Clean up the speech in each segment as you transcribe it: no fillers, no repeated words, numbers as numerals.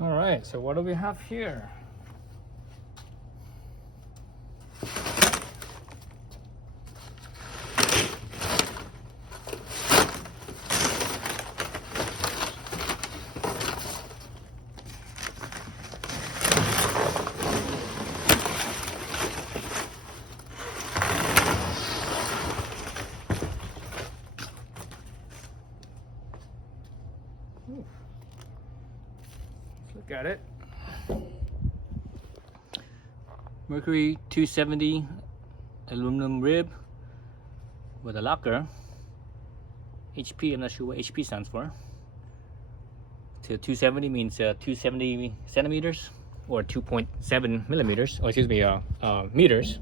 All right, so what do we have here? Let's look at it. Mercury 270 aluminum rib with a locker. HP, I'm not sure what HP stands for. To 270 means 270 centimeters or 2.7 millimeters. Oh, excuse me, meters.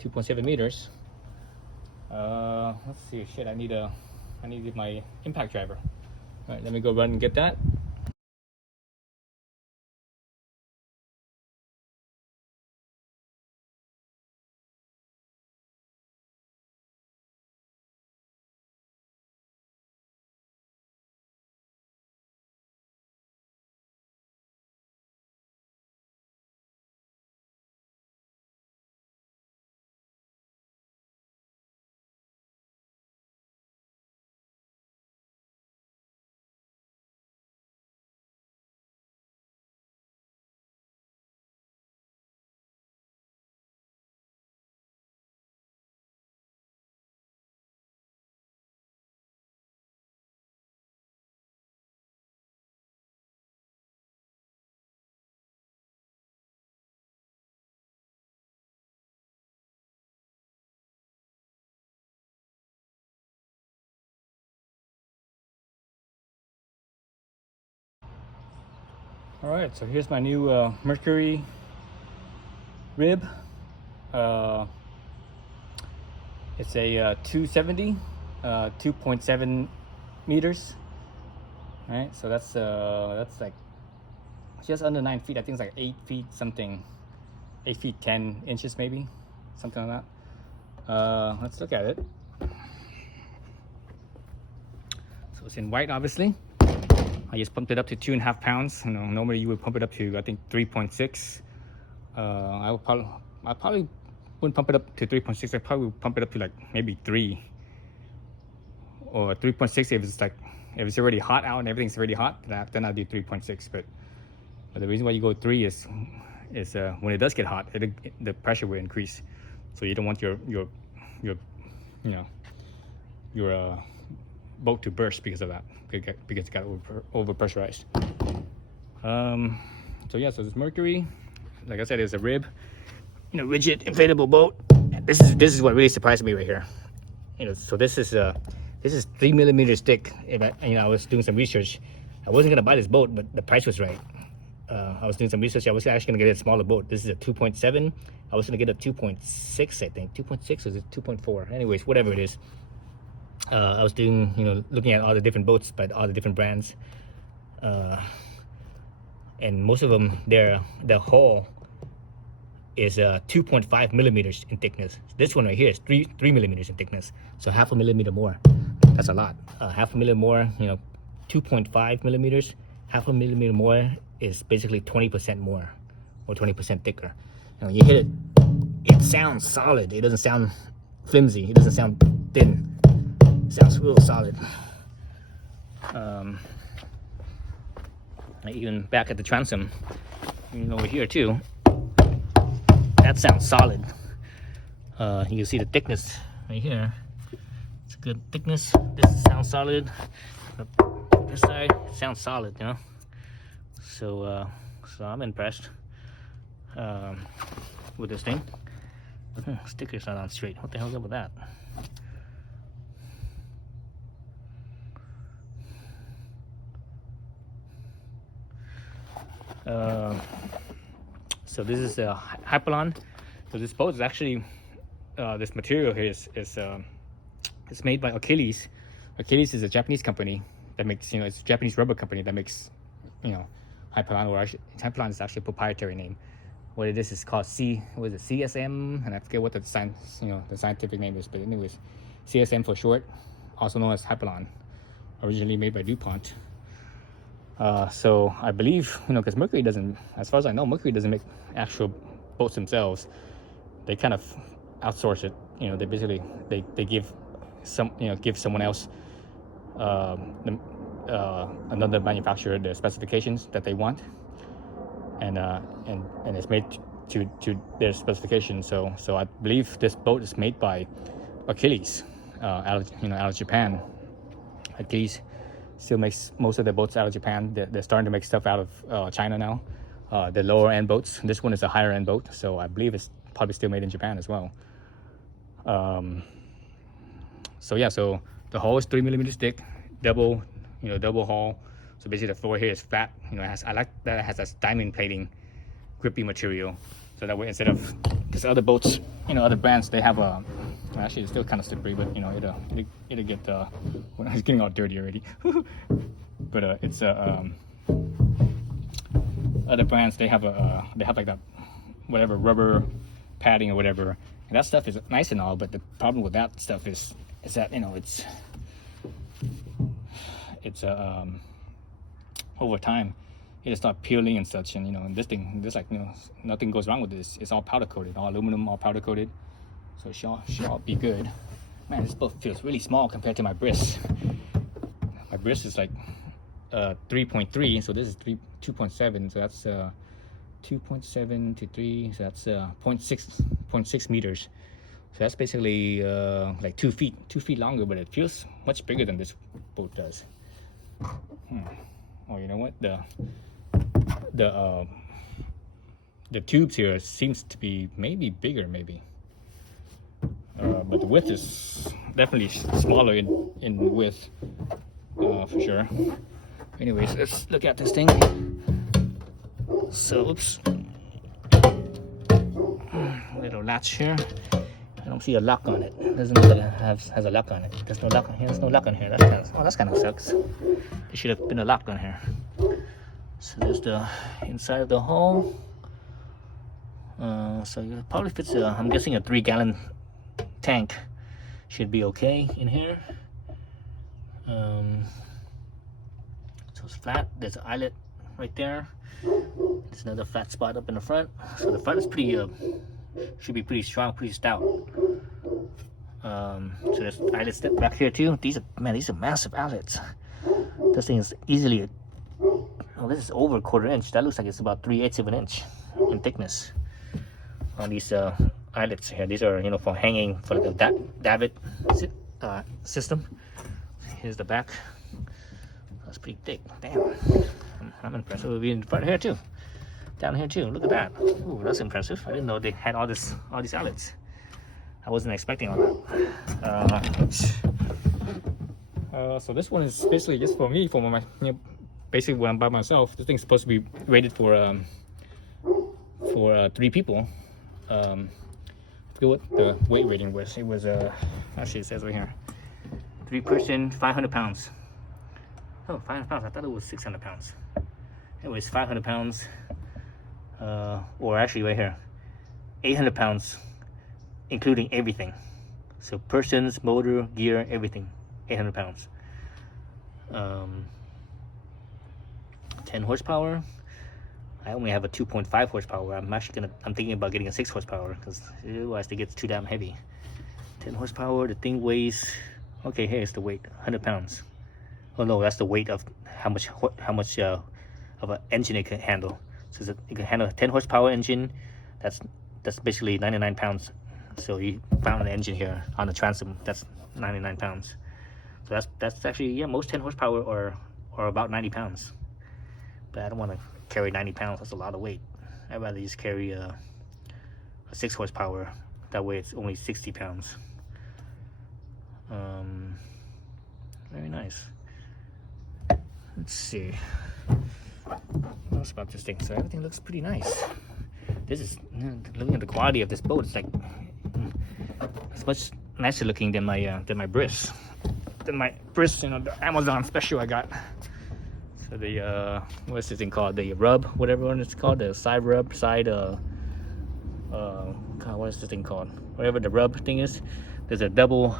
2.7 meters. Let's see. Shit, I need my impact driver. All right, let me go run and get that. All right, so here's my new Mercury rib. It's a 270, 2.7 meters. All right, so that's like just under 9 feet. I think it's like 8 feet something, 8 feet 10 inches maybe, something like that. Let's look at it. So it's in white, obviously. I just pumped it up to 2.5 pounds. You know, normally you would pump it up to I think 3.6. I probably wouldn't pump it up to 3.6. I probably would pump it up to like maybe 3 or 3.6 if it's already hot out and everything's already hot. Then I'll do 3.6. But the reason why you go 3 is when it does get hot, the pressure will increase. So you don't want your boat to burst because of that, because it got over pressurized. So yeah, so this Mercury, like I said, is a rib, rigid inflatable boat. This is what really surprised me right here. So this is 3 millimeters thick. If I was doing some research, I wasn't gonna buy this boat, but the price was right. I was doing some research. I was actually gonna get a smaller boat. This is a 2.7. I was gonna get a 2.6, I think. 2.6 or is it 2.4? Anyways, whatever it is. I was doing, looking at all the different boats by all the different brands, and most of them, the hull is 2.5 millimeters in thickness. This one right here is 3 millimeters in thickness, so 0.5 millimeter more. That's a lot. 0.5 millimeter more, 2.5 millimeters. 0.5 millimeter more is basically 20% more, or 20% thicker. And when you hit it, it sounds solid. It doesn't sound flimsy. It doesn't sound thin. Sounds real solid. Even back at the transom, over here too, that sounds solid. You can see the thickness right here. It's a good thickness. This sounds solid. This side sounds solid, So I'm impressed with this thing. Stickers are not straight. What the hell's up with that? So this is a Hypalon. So this boat is actually, this material here is it's made by Achilles. Achilles is a Japanese company that makes, it's a Japanese rubber company that makes, Hypalon, or Hypalon is actually a proprietary name. What it is called CSM, and I forget what the scientific name is, but anyways, CSM for short, also known as Hypalon, originally made by DuPont. So I believe, because Mercury doesn't, as far as I know, Mercury doesn't make actual boats themselves. They kind of outsource it. They basically they give give someone else, another manufacturer, the specifications that they want, and it's made to their specifications. So I believe this boat is made by Achilles, out of Japan. Achilles still makes most of their boats out of Japan. They're starting to make stuff out of China now. The lower end boats. This one is a higher end boat, so I believe it's probably still made in Japan as well. So yeah, so the hull is 3mm thick, double hull. So basically the floor here is flat. I like that it has a diamond plating, grippy material. So that way, instead of, because other boats, other brands, they have a, actually it's still kind of slippery, but it'll get, well, it's getting all dirty already. But it's other brands, they have like that, whatever, rubber padding or whatever, and that stuff is nice and all, but the problem with that stuff is that it's over time it'll start peeling and such, and this thing, nothing goes wrong with this. It's all powder coated, all aluminum, all powder coated, so it should all be good. Man, this boat feels really small compared to my bris. My bris is like 3.3, so this is 2.7, so that's 2.7 to 3, so that's 0.6 meters. So that's basically like 2 feet longer, but it feels much bigger than this boat does. Oh, you know what? The tubes here seems to be maybe bigger, but the width is definitely smaller in width, for sure. Anyways, let's look at this thing. So, oops, little latch here. I don't see a lock on it. It doesn't look like it has a lock on it. There's no lock on here. There's no lock on here. That's kind of sucks. There should have been a lock on here. So there's the inside of the hull. So it probably fits. I'm guessing a 3-gallon tank should be okay in here. So it's flat. There's an eyelet right there. There's another flat spot up in the front. So the front is pretty. Should be pretty strong, pretty stout. So there's eyelets back here too. These are massive eyelets. This thing is easily, this is over 1/4 inch. That looks like it's about 3/8 of an inch in thickness on these eyelets here. These are for hanging, for the davit system. Here's the back. That's pretty thick. Damn, I'm impressed. We'll be in front here too. Down here too. Look at that. Ooh, that's impressive. I didn't know they had all these outlets. I wasn't expecting all that. So this one is basically just for me, for my basically when I'm by myself. This thing's supposed to be rated for 3 people. I forget what the weight rating was. It was actually it says right here, 3-person, 500 pounds. Oh, 500 pounds. I thought it was 600 pounds. Anyways, 500 pounds. Or actually right here, 800 pounds, including everything. So persons, motor, gear, everything, 800 pounds. 10 horsepower. I only have a 2.5 horsepower. I'm thinking about getting a 6 horsepower because otherwise it gets too damn heavy. 10 horsepower. The thing weighs. Okay, here's the weight. 100 pounds. Oh no, that's the weight of how much of an engine it can handle. So it can handle a 10 horsepower engine. That's basically 99 pounds. So you found an engine here on the transom. That's 99 pounds. So that's actually, most 10 horsepower are about 90 pounds. But I don't want to carry 90 pounds. That's a lot of weight. I'd rather just carry a 6 horsepower. That way it's only 60 pounds. Very nice. Let's see. What else about this thing? So everything looks pretty nice. This is, looking at the quality of this boat, it's like it's much nicer looking than my bris. The Amazon special I got. So the what's this thing called? The rub, whatever one it's called, the side rub, God, what is this thing called? Whatever the rub thing is. There's a double.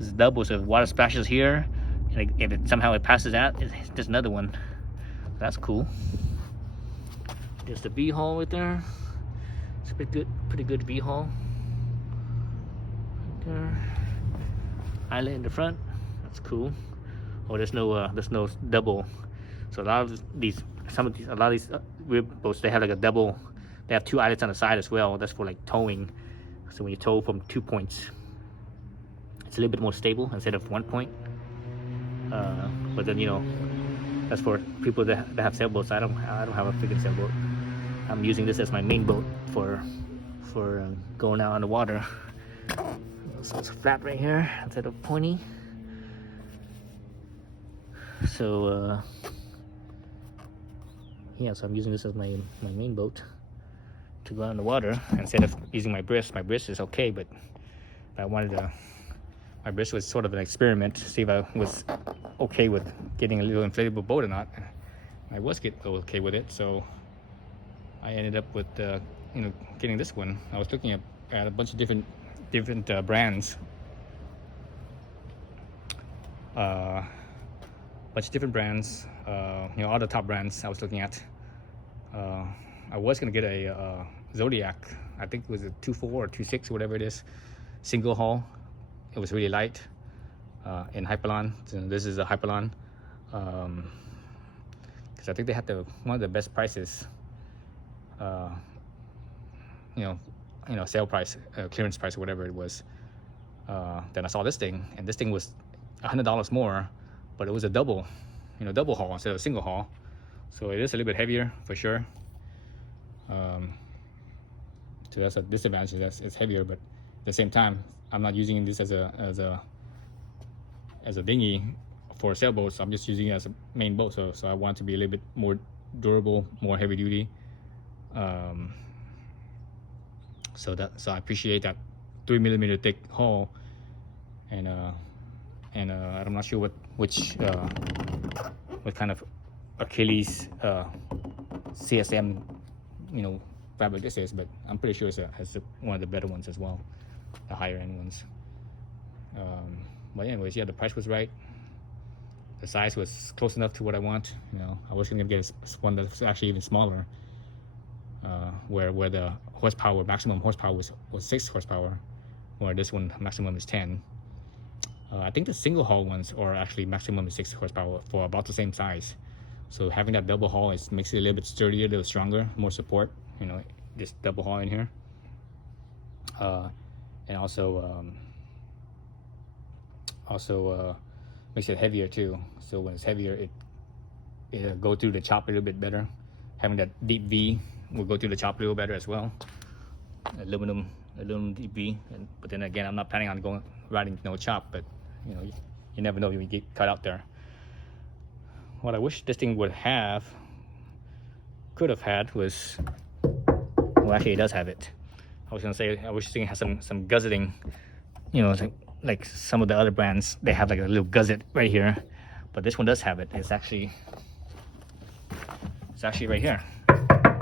So if water splashes here, and if somehow it passes out, there's another one. That's cool. There's the B hull right there. It's a pretty good V hull. Right there. Islet in the front. That's cool. Oh, there's no double. So a lot of these rib boats, they have like a double. They have 2 eyelets on the side as well. That's for like towing. So when you tow from 2 points, it's a little bit more stable instead of 1 point. But then, you know, that's for people that have sailboats. I don't have a freaking sailboat. I'm using this as my main boat for going out on the water. So it's flat right here instead of pointy. So yeah, so I'm using this as my main boat to go out on the water instead of using my bris. My bris is okay, but I wanted to. My bris was sort of an experiment to see if I was okay with getting a little inflatable boat or not. I was okay with it, so I ended up with you know, getting this one. I was looking at a bunch of different brands, you know, all the top brands I was looking at. I was gonna get a Zodiac. I think it was a 2.4 or 2.6 or whatever it is, single hull. It was really light in Hypalon. So this is a Hypalon, because I think they had one of the best prices. You know, sale price, clearance price, or whatever it was. Then I saw this thing, and this thing was $100 more, but it was a double hull instead of a single hull. So it is a little bit heavier for sure. So that's a disadvantage. It's heavier, but at the same time, I'm not using this as a dinghy for sailboats. I'm just using it as a main boat. So I want it to be a little bit more durable, more heavy duty. So I appreciate that 3mm thick hull, and I'm not sure what kind of Achilles CSM, you know, fabric this is, but I'm pretty sure it's one of the better ones as well, the higher end ones. But anyways, yeah, the price was right. The size was close enough to what I want. You know, I was gonna get one that's actually even smaller, where the maximum horsepower was 6 horsepower, where this one maximum is 10. I think the single hull ones are actually maximum is 6 horsepower for about the same size. So having that double hull makes it a little bit sturdier, a little stronger, more support. You know, this double hull in here, and also makes it heavier too. So when it's heavier, it'll go through the chop a little bit better. Having that deep V will go through the chop a little better as well. Aluminum deep V, but then again, I'm not planning on riding no chop. But you know, you never know when you get cut out there. What I wish this thing could have had was, well, actually it does have it. I was gonna say I wish this thing has some gusseting, you know, like some of the other brands, they have like a little gusset right here, but this one does have it. It's actually right here.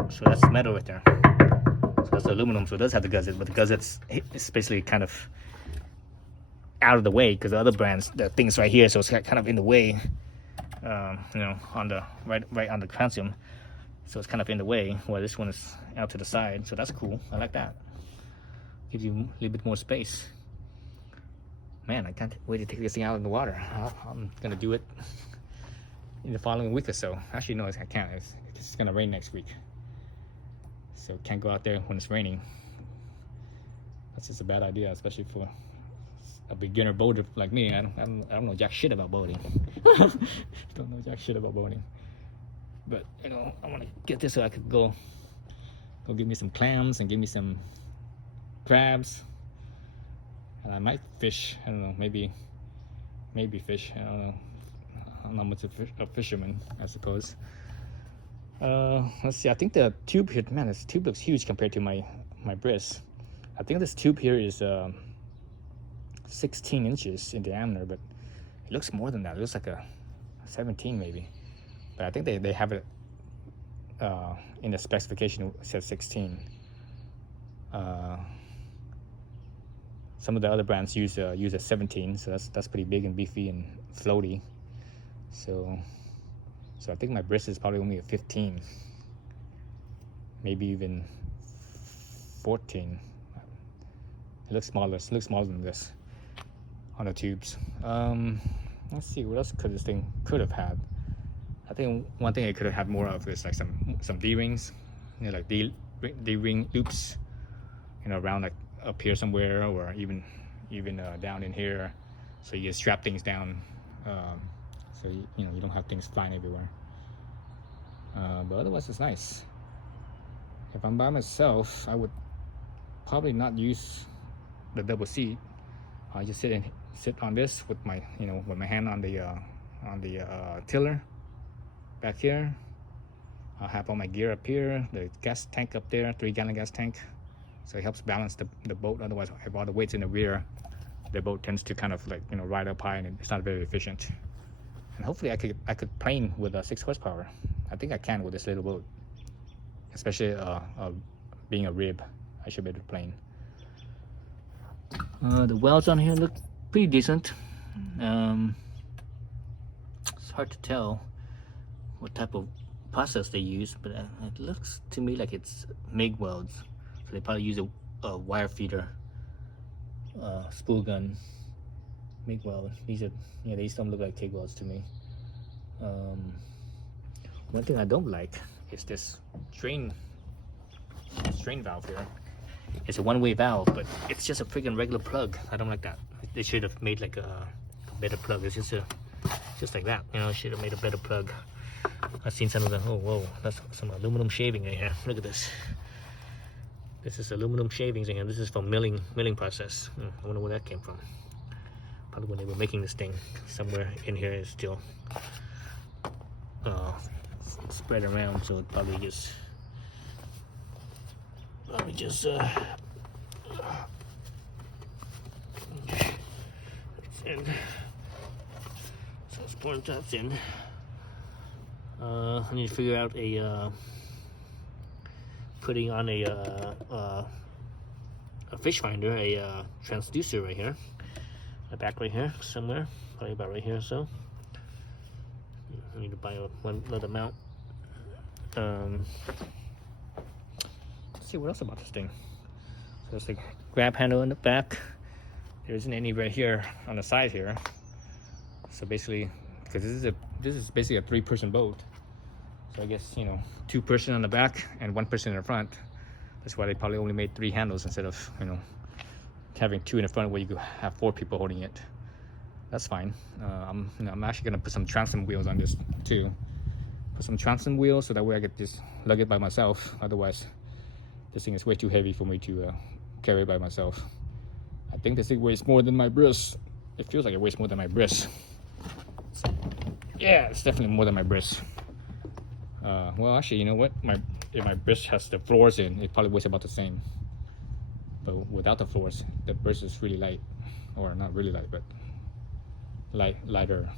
So that's metal right there. So that's aluminum. So it does have the gusset, but the gusset's basically kind of out of the way because the other brands, the thing's right here, so it's kind of in the way. You know, on the right on the transom, so it's kind of in the way. While this one is out to the side, so that's cool. I like that. Gives you a little bit more space. Man, I can't wait to take this thing out in the water. I'm gonna do it in the following week or so. Actually, no, I can't. It's gonna rain next week, so can't go out there when it's raining. That's just a bad idea, especially for a beginner boater like me. I don't know jack shit about boating. Don't know jack shit about boating. But you know, I want to get this so I could go give me some clams and give me some crabs. And I might fish. I don't know. Maybe fish. I don't know. I'm not much of a fisherman, I suppose. Let's see. I think the tube here, man, this tube looks huge compared to my bris. I think this tube here is 16 inches in diameter, but it looks more than that. It looks like a 17 maybe, but I think they have it in the specification. It says 16. Some of the other brands use a 17, so that's pretty big and beefy and floaty. So So I think my brisket is probably only a 15, maybe even 14. It looks smaller. It looks smaller than this on the tubes. Let's see, what else could this thing could have had? I think one thing it could have had more of is like some D-rings, you know, like D-ring loops, you know, around like up here somewhere, or even down in here, so you just strap things down, so you know, you don't have things flying everywhere. But otherwise it's nice. If I'm by myself, I would probably not use the double seat. I just sit on this with my, you know, with my hand on the tiller back here. I'll have all my gear up here, the gas tank up there, 3-gallon gas tank, so it helps balance the boat. Otherwise, if all the weight's in the rear, the boat tends to kind of like, you know, ride up high, and it's not very efficient. And hopefully I could plane with 6 horsepower. I think I can with this little boat, especially being a rib. I should be able to plane. The welds on here look pretty decent. It's hard to tell what type of process they use, but it looks to me like it's MIG welds. So they probably use a wire feeder, spool gun, MIG weld. These are, you know, these don't look like TIG welds to me. One thing I don't like is this drain valve here. It's a one-way valve, but it's just a freaking regular plug. I don't like that. They should have made like a better plug. It's just like that, you know. Should have made a better plug. I've seen some of them. Oh, whoa, that's some aluminum shaving right here. Look at this. This is aluminum shavings in here. This is from milling process. I wonder where that came from. Probably when they were making this thing. Somewhere in here is still spread around, so it probably just in. So let's point that in. I need to figure out putting on a fish finder, a transducer right here, the back right here somewhere, probably about right here. So I need to buy another mount. Let's see what else about this thing. So there's the grab handle in the back. There isn't any right here on the side here. So basically, because this is basically a 3-person boat, so I guess, you know, 2 person on the back and 1 person in the front. That's why they probably only made 3 handles instead of, you know, having 2 in the front where you could have 4 people holding it. That's fine. I'm actually gonna put some transom wheels on this too. Put some transom wheels so that way I could just lug it by myself. Otherwise, this thing is way too heavy for me to carry by myself. I think this thing weighs more than my bris. It feels like it weighs more than my bris. Yeah, it's definitely more than my bris. Well, actually, you know what? If my bris has the floors in, it probably weighs about the same. But without the floors, the bris is really light, or not really light, but lighter.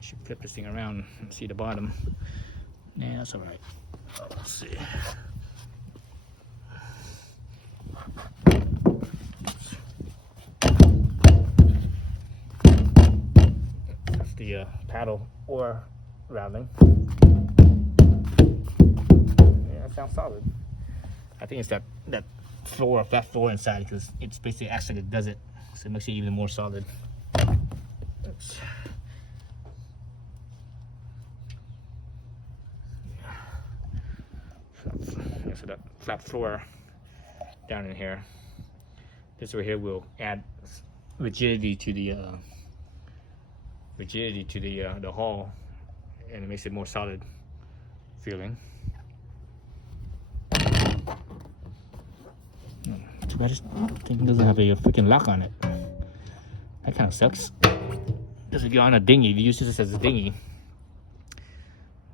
Should flip this thing around and see the bottom. Yeah, that's all right. Let's see. That's the paddle or routing. Yeah, that sounds solid. I think it's that floor, flat floor inside, because it's basically actually does it, so it makes it even more solid. Oops. Yeah, so that flat floor down in here, this right here will add rigidity to the hull, and it makes it more solid feeling. Too bad this thing doesn't have a freaking lock on it. That kind of sucks. Because if you're on a dinghy, if you use this as a dinghy,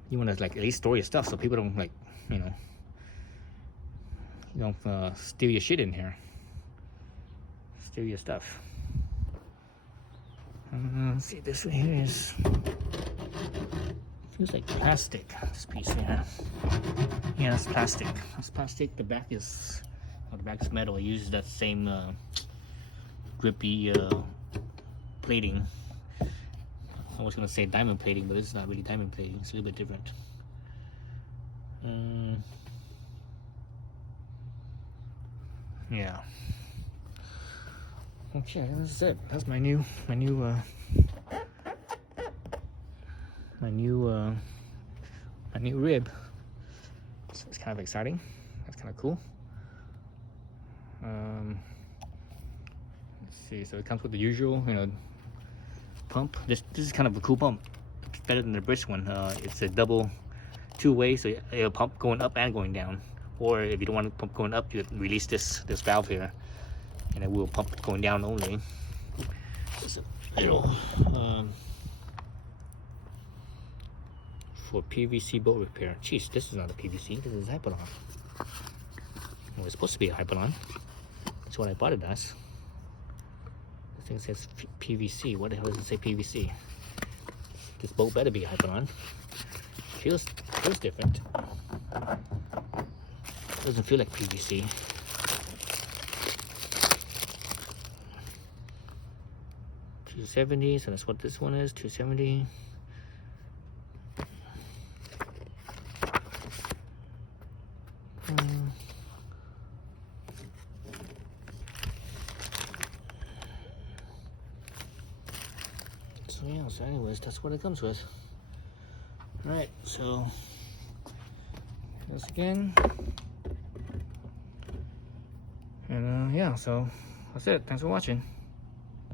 you want to like at least store your stuff so people don't, like, you know, you don't steal your shit in here. Steal your stuff. Let's see, this one here feels like plastic. This piece here. Yeah, it's plastic. It's plastic. The back is metal. It uses that same grippy plating I was gonna say diamond plating, but this is not really diamond plating. It's a little bit different. Yeah. Okay, that's it. That's my new rib. So it's kind of exciting. That's kind of cool. Let's see. So it comes with the usual, pump. This is kind of a cool pump. It's better than the British one. It's a double two-way, so it'll pump going up and going down. Or if you don't want to pump going up, you release this valve here, and it will pump going down only. It's a little for PVC boat repair. Jeez, this is not a PVC. This is Hypalon. Well, it's supposed to be a Hypalon. That's what I bought it as. This thing says PVC. What the hell does it say PVC? This boat better be a Hypalon. Feels different. Doesn't feel like PVC. $270, so that's what this one is. $270. So yeah. So anyways, that's what it comes with. All right. So once again. And yeah, so that's it. Thanks for watching.